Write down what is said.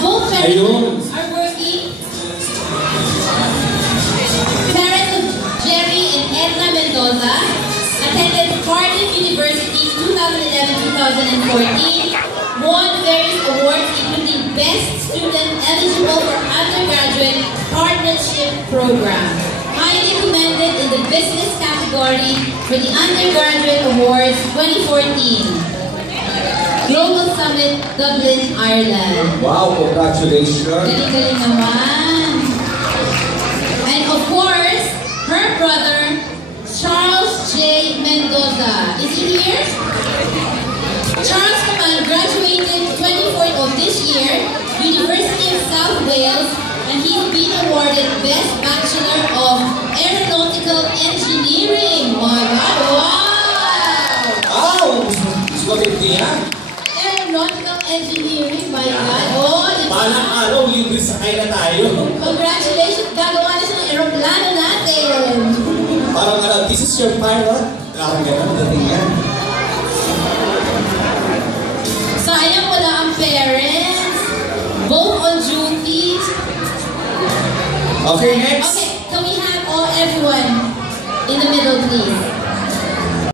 both parents are working. Parents of Jerry and Edna Mendoza attended Cardiff University 2011-2014, won various awards including Best Student Eligible for Undergraduate Partnership Program. Highly commended in the Business category for the Undergraduate Awards 2014. Global Summit, Dublin, Ireland. Wow, congratulations. Galing-galing naman. And of course, her brother, Charles J. Mendoza. Is he here? Charles naman graduated 24th of this year, University of South Wales, and he's been awarded Best Bachelor of Aeronautical Engineering. My God, wow! Wow! Gusto ko yan. Aeronautical Engineering, my God. Oh, palang araw, libre sakay na tayo. Congratulations! Gagawa na siya ng aeroplano natin. Parang alam, this is your pilot. Parang gano'n, dating yan. Sayang wala ang parents. Both on duty. Okay, next. Okay, can we have everyone in the middle, please?